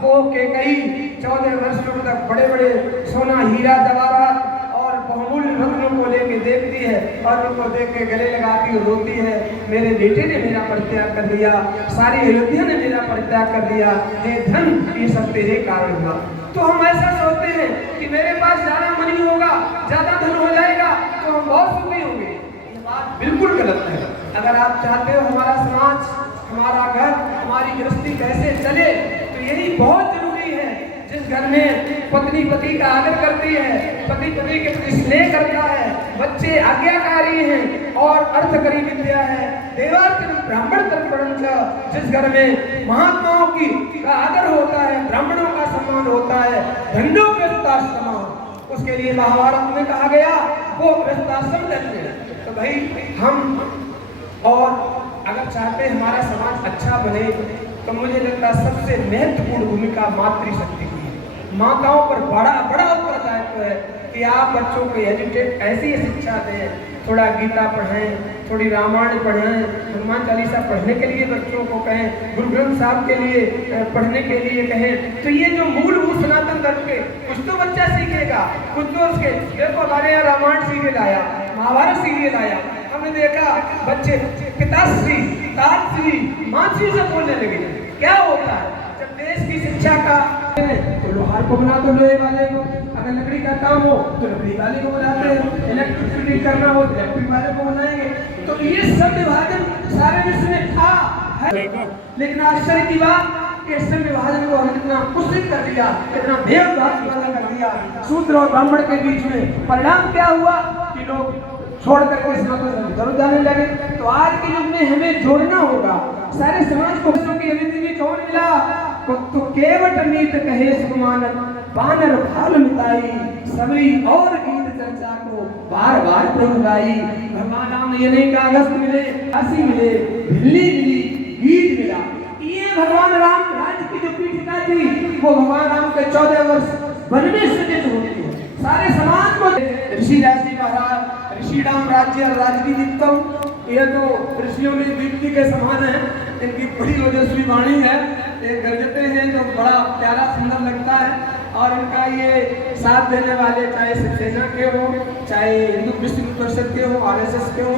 वो कैकई 14 वर्षों तक बड़े बड़े सोना हीरा जवाहरात और बहुमूल्य रत्नों को लेके देखती है और उनको देख के गले लगाती रोती है, मेरे बेटे ने मेरा परित्याग कर दिया, सारी अयोध्या ने मेरा परित्याग कर दिया, हे धन ये सब तेरे कारण हुआ। तो हम ऐसा सोचते हैं कि मेरे पास ज्यादा मनी होगा, ज्यादा धन हो जाएगा तो हम बहुत सुखी होंगे। ये बात बिल्कुल गलत है। अगर आप चाहते हो हमारा समाज, हमारा घर, हमारी गृहस्थी कैसे चले, तो यही बहुत जरूरी है। जिस घर में पत्नी पति का आदर करती है, पति पति के प्रति स्नेह करता है, बच्चे आज्ञाकारी हैं और अर्थकरी विद्या है, देवार्चन ब्राह्मण तर्पणं च, जिस घर में महात्माओं की का आदर होता है, ब्राह्मणों का सम्मान होता है, धन्यो गृहस्थाश्रम, उसके लिए महाभारत में कहा गया वो गृहस्थाश्रम धन्य। तो भाई हम और अगर चाहते हैं हमारा समाज अच्छा बने, तो मुझे लगता है सबसे महत्वपूर्ण भूमिका मातृशक्ति की है। माताओं पर बड़ा उत्तरदायित्व है कि आप बच्चों को एजुकेट ऐसी शिक्षा दें, थोड़ा गीता पढ़ें, थोड़ी रामायण पढ़ें, हनुमान चालीसा पढ़ने के लिए बच्चों को कहें, गुरु ग्रंथ साहब के लिए पढ़ने के लिए कहें। तो ये जो मूलभूत सनातन धर्म के कुछ तो बच्चा सीखेगा, कुछ तो उसके देखो हमारे यहाँ रामायण सीरियल आया, महाभारत सीरियल आया, हमने देखा बच्चे पिताश्री, ताश्री, मातृश्री से बोलने लगे। क्या होता है जब देश की शिक्षा का, तो लोहार को बना दो लोहे वाले को, अगर लकड़ी का काम हो तो लकड़ी वाले को बनाते हैं, इलेक्ट्रिसिटी करना हो तो इलेक्ट्रिक वाले को बनाएंगे। तो ये सब विभाजन सारे विश्व में था है। लेकिन आश्चर्य की बात कि सब विभाजन को हमने इतना कुत्सित कर दिया, इतना भेदभाव वाला कर दिया शूद्र और ब्राह्मण के बीच में। परिणाम क्या हुआ कि लोग छोड़ करके इस मतलब जरूर जाने लगे। तो आज के युग में हमें जोड़ना होगा सारे समाज को। की अभिधि में कौन मिला तो केवट नीत कहे सुमानन, बानर भाल मिताई, सबरी और गीत चर्चा को बार बार प्रभुगाई। भगवान राम ने ये नहीं कहा अगस्त मिले, काशी मिले, दिल्ली मिली, गीत मिला। ये भगवान राम राज्य की जो पीठिका थी वो भगवान राम के 14 वर्ष वन में सृजित होती है। सारे समाज को ऋषि राशि महाराज ऋषि राम राज्य राजगी दीप्तम, ये तो ऋषियों में दीप्ति के समान है। इनकी बड़ी ओजस्वी वाणी है, ये गरजते हैं तो बड़ा प्यारा सुंदर लगता है। और इनका ये साथ देने वाले चाहे शिवसेना के हो, चाहे हिंदू विश्व परिषद के हो, RSS के हो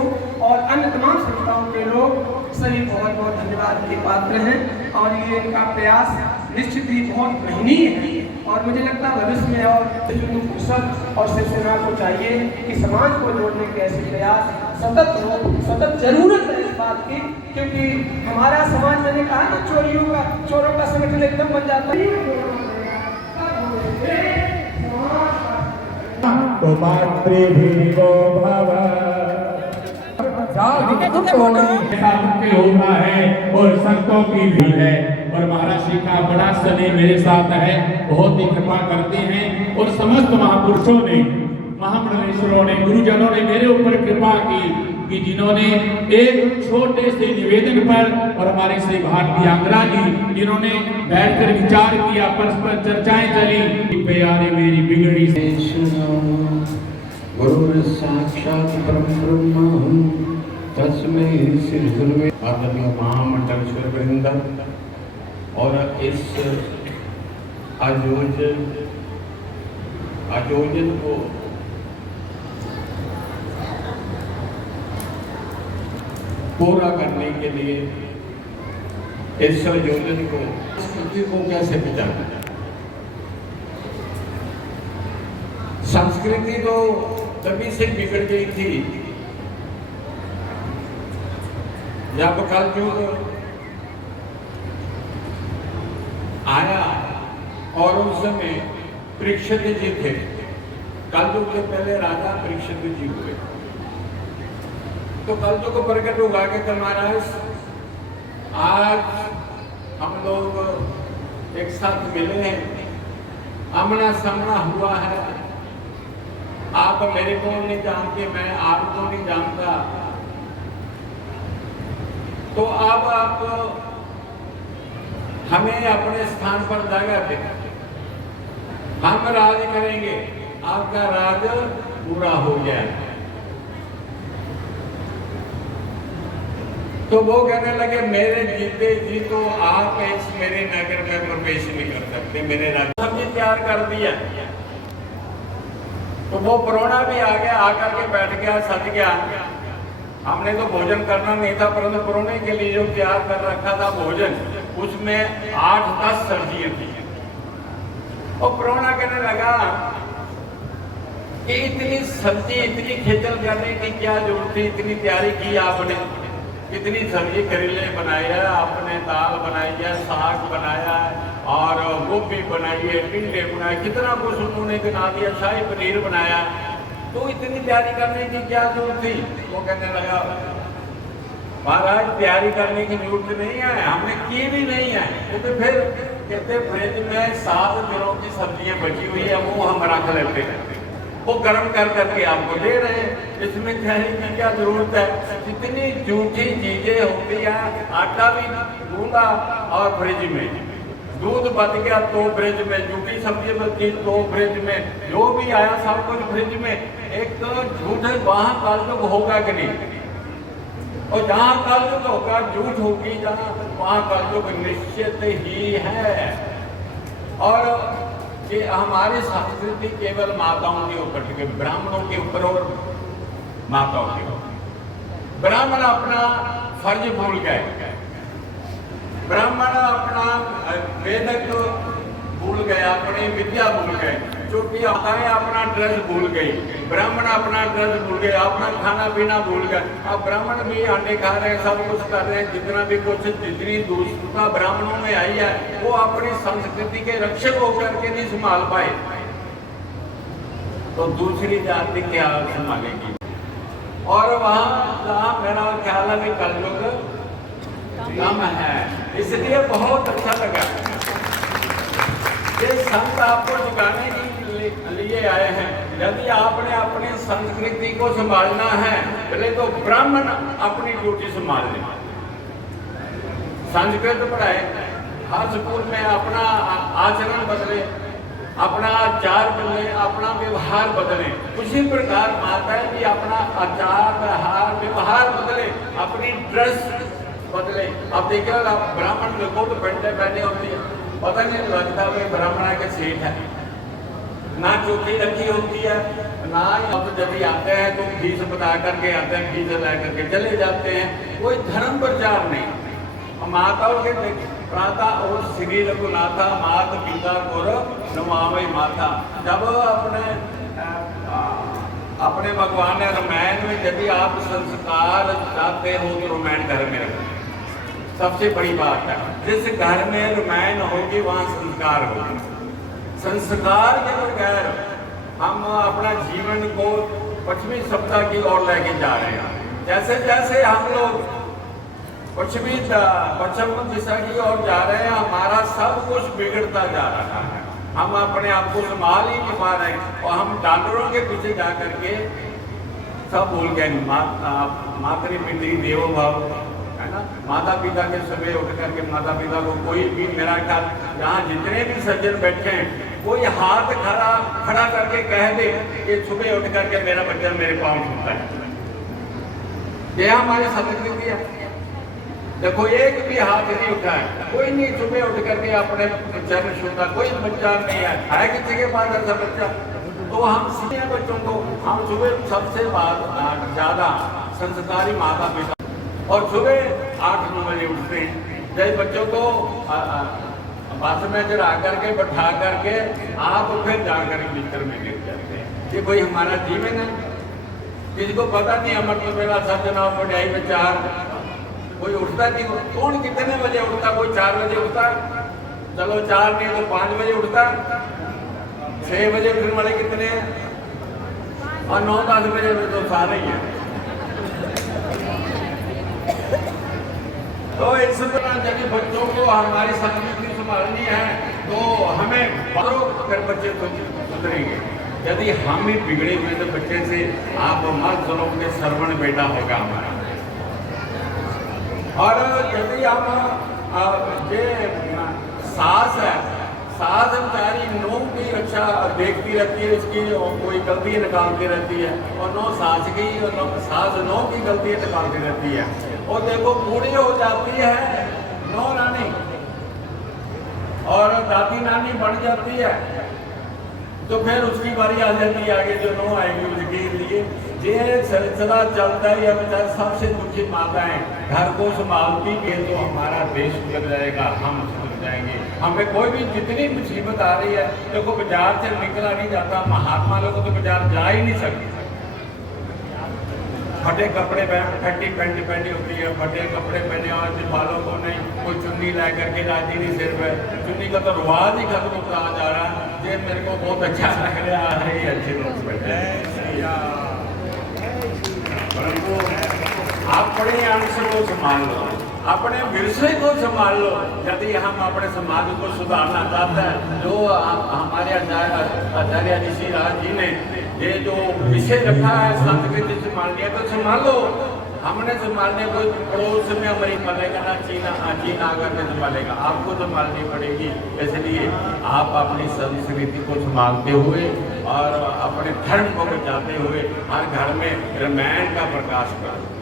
और अन्य तमाम संस्थाओं के लोग सभी बहुत बहुत धन्यवाद के पात्र हैं। और ये इनका प्रयास निश्चित ही बहुत महनीय है। और मुझे लगता है भविष्य में और हिंदू परिषद और शिवसेना को चाहिए कि समाज को जोड़ने के ऐसे प्रयास सतत हो, सतत जरूरत है इस बात की। क्योंकि हमारा समाज, मैंने कहा ना चोरों का संगठन एकदम बन जाता है। तो मातृभूमो भव मुख्य होता है और संतों की भी है। और महाराज श्री का बड़ा स्नेह मेरे साथ है, बहुत ही कृपा करते हैं। और समस्त महापुरुषों ने, महामंडलेश्वरों ने, गुरुजनों ने मेरे ऊपर कृपा की कि जिन्होंने एक छोटे से निवेदन पर, और हमारे श्री भारती आंगरा जी जिन्होंने बैठकर विचार किया, परस्पर चर्चाएं चली। प्यारे मेरी बिगड़ी गुरु साक्षात परब्रह्म तस्मै श्री गुरुवे। आदरणीय महामंडलेश्वर वृंद और इस आयोजन को पूरा करने के लिए, इस आयोजन को, संस्कृति को कैसे बचाना। संस्कृति तो तभी से बिगड़ गई थी जब कलयुग आया। और उस समय परीक्षित जी थे, कलयुग के पहले राजा परीक्षित जी हुए। तो कलयुग को प्रकट हुआ कि महाराज आज हम लोग एक साथ मिले हैं, आमना सामना हुआ है, आप मेरे को नहीं जानते, मैं आपको नहीं जानता। तो अब आप हमें अपने स्थान पर जगह दें, हम राज करेंगे, आपका राज पूरा हो जाए। तो वो कहने लगे मेरे जीते जी तो आप इस मेरे नगर में प्रवेश नहीं कर सकते, मेरे राज्य सब्जी तैयार कर दिया। तो वो प्रोना भी आ गया, आकर के बैठ गया, सज गया। हमने तो भोजन करना नहीं था, परंतु प्रोने के लिए जो तैयार कर रखा था भोजन, उसमें 8-10 सब्जियां थी। और प्रोना कहने लगा कि इतनी सब्जी, इतनी खेचल करने की क्या जरूरत थी, इतनी तैयारी की आपने, कितनी सब्जी करेले बनाई है आपने, दाल बनाई है, साग बनाया है, और गोभी बनाई है, टिंडे बनाए, कितना कुछ उन्होंने बना दिया, शाही पनीर बनाया, तो इतनी तैयारी करने की क्या जरूरत थी। वो कहने लगा महाराज तैयारी करने की जरूरत नहीं है, हमने की भी नहीं है। तो फिर कहते फ्रिज में 7 दिनों की सब्जियां बची हुई है, वो हम रख लेते हैं, वो गर्म कर करके आपको दे रहे हैं, इसमें तैयारी की क्या जरूरत है। इतनी झूठी चीजें होती हैं। आटा भी गूंदा और फ्रिज में, दूध बच गया तो फ्रिज में, झूठी सब्जी बची तो फ्रिज में, जो भी आया सब कुछ फ्रिज में। एक तो झूठ है, वहां कलयुग होगा कि नहीं, और जहाँ कलयुग होगा झूठ होगी, जहाँ वहाँ कलयुग निश्चित ही है। और ये हमारी संस्कृति केवल माताओं के ऊपर, ब्राह्मणों के ऊपर और माताओं के ऊपर। ब्राह्मण अपना फर्ज भूल गए, ब्राह्मण अपना वेदक भूल गए, अपनी विद्या भूल गए, छोटी माताएं अपना ड्रेस भूल गई, ब्राह्मण अपना ड्रेस भूल गए, अपना खाना पीना भूल गए। अब ब्राह्मण भी अंडे खा रहे हैं, सब कुछ कर रहे हैं, जितना भी कुछ, जितनी दूषितता ब्राह्मणों में आई है, वो अपनी संस्कृति के रक्षक होकर के नहीं संभाल पाए, तो दूसरी जाति क्या संभालेगी। और वहाँ मेरा ख्याल है कि कलयुग कम है, इसलिए बहुत अच्छा लगा। ये संत आपको जगाने के लिए आए हैं। यदि आपने अपनी संस्कृति को संभालना है, पहले तो ब्राह्मण अपनी ड्यूटी संभाल ले, संस्कृत पढ़ाए, हर स्कूल में अपना आचरण बदले, अपना आचार बदले, अपना व्यवहार बदले। उसी प्रकार माताएं भी अपना आचार व्यवहार बदले, अपनी ड्रेस बदले। अब देखिए आप ब्राह्मण लोगों तो पेंटे पहने होती है, पता नहीं लगता वे ब्राह्मण के सेठ है, ना चौकी रखी होती है, ना अब जब आते हैं तो फीस बता करके आते हैं, फीस ला करके चले जाते हैं, कोई धर्म प्रचार नहीं। माताओं के प्राता और श्री रघुनाथा मात पिता को नमामि माता। जब अपने भगवान ने रामायण में, यदि आप संस्कार चाहते हो तो रामायण घर में रखो, सबसे बड़ी बात है। जिस घर में रामायण होगी वहाँ संस्कार होगी। संस्कार के बगैर हम अपना जीवन को पश्चिमी सभ्यता की ओर लेके जा रहे हैं। जैसे जैसे हम लोग पश्चिम दिशा की ओर जा रहे हैं, हमारा सब कुछ बिगड़ता जा रहा है। हम अपने आप को संभाल ही नहीं पा रहे हैं, और हम डॉक्टरों के पीछे जा करके सब भूल गए। मातृपितृ देवो भव, है ना। माता पिता के सवेरे उठ करके माता पिता को, कोई भी मेरा ख्याल यहाँ जितने भी सज्जन बैठे हैं, कोई हाथ खड़ा करके कह दे कि सुबह उठ करके मेरा बच्चा मेरे पाँव छूता है। ये हमारी संस्कृति है। देखो एक भी हाथ नहीं उठा है, कोई नहीं सुबह उठ करके अपने चरण छूता, कोई बच्चा नहीं है किसी के पास ऐसा बच्चा। तो हम सीखे बच्चों को, हम सुबह सबसे ज्यादा संस्कारी माता पिता, और सुबह 8-9 बजे उठते हैं। जैसे बच्चों को बस में चढ़ा करके बैठा करके आप फिर जाकर बिस्तर में गिर जाते हैं। ये कोई हमारा जीवन है? किसी को पता नहीं। अमृत वेला सज्जना पढ़ाई में 4, कोई उठता नहीं। कौन कितने बजे उठता? कोई 4 बजे उठता, चलो 4 नहीं तो 5 बजे उठता। 6 बजे उठने वाले कितने हैं? और 9-10 बजे तो सारे ही हैं। तो इस तरह जब बच्चों को हमारी संस्कृति संभालनी है तो हमें कर बच्चे सुधरेंगे। यदि हम ही बिगड़े हुए तो बच्चे से आप मत सुनो के श्रवण बेटा होगा हमारा। और यदि हम ये सास है, सास बेचारी नौ की रक्षा देखती रहती है, इसकी कोई गलती निकालती रहती है, और नौ सास की, और सास नौ की गलती निकालती रहती है। और देखो बूढ़ी हो जाती है, नौ रानी और दादी नानी बन जाती है तो फिर उसकी बारी आ जाती है, आगे जो नौ आएगी उसके लिए ये सिलसिला चलता है। बेचारे सबसे दुखी माताएं घर को संभालती है तो हमारा देश सुधर जाएगा, हम सुधर जाएंगे। हमें कोई भी जितनी मुसीबत आ रही है देखो, बाजार से निकला नहीं जाता, महात्मा लोग तो बाजार जा ही नहीं सकते। फटे कपड़े फटी पैंट पहनी होती है, फटे कपड़े पहने और बालों को नहीं, कोई चुन्नी ला करके राजी नहीं सिर पे, चुन्नी का तो रिवाज ही खत्म होता जा रहा है। ये मेरे को बहुत अच्छा लग रहा है, अच्छे लोग बैठे। परंतु अपने अंश को संभाल लो, अपने विरसे को संभाल लो। यदि हम अपने समाज को सुधारना चाहते हैं, जो हमारे आचार्य ऋषि राज जी ने ये जो विषय रखा है संस्कृति संभालनी है तो संभालो। हमने संभालने को पड़ोस में अमेरिका पलेगा ना, चीन आकर के संभालेगा, आपको संभालनी पड़ेगी। इसलिए आप अपनी संस्कृति को संभालते हुए और अपने धर्म को बचाते हुए हर घर में रामायण का प्रकाश करो।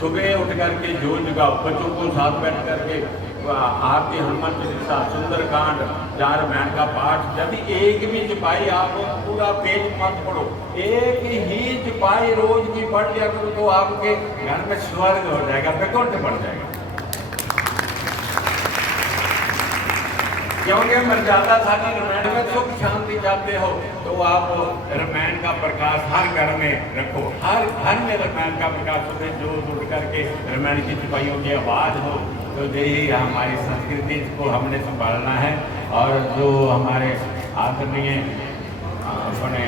सुबह उठ करके जो जगाओ, बच्चों को साथ बैठ करके आपके हनुमान चालीसा, सुंदरकांड, चार रामायण का पाठ। यदि एक भी चौपाई आप पूरा पेज मत पढ़ो, एक ही चौपाई रोज की पढ़ लिया करो तो आपके घर में स्वर्ग हो जाएगा, वैकुंठ बढ़ जाएगा। क्योंकि मर्यादा सारी रामायण में सुख शांति चाहते हो तो आप रामायण का प्रकाश हर घर में रखो, हर घर में रामायण का प्रकाश होते, जो उठ करके रामायण की सिपाहियों की आवाज़ हो। तो यही हमारी संस्कृति को हमने संभालना है। और जो हमारे आदरणीय अपने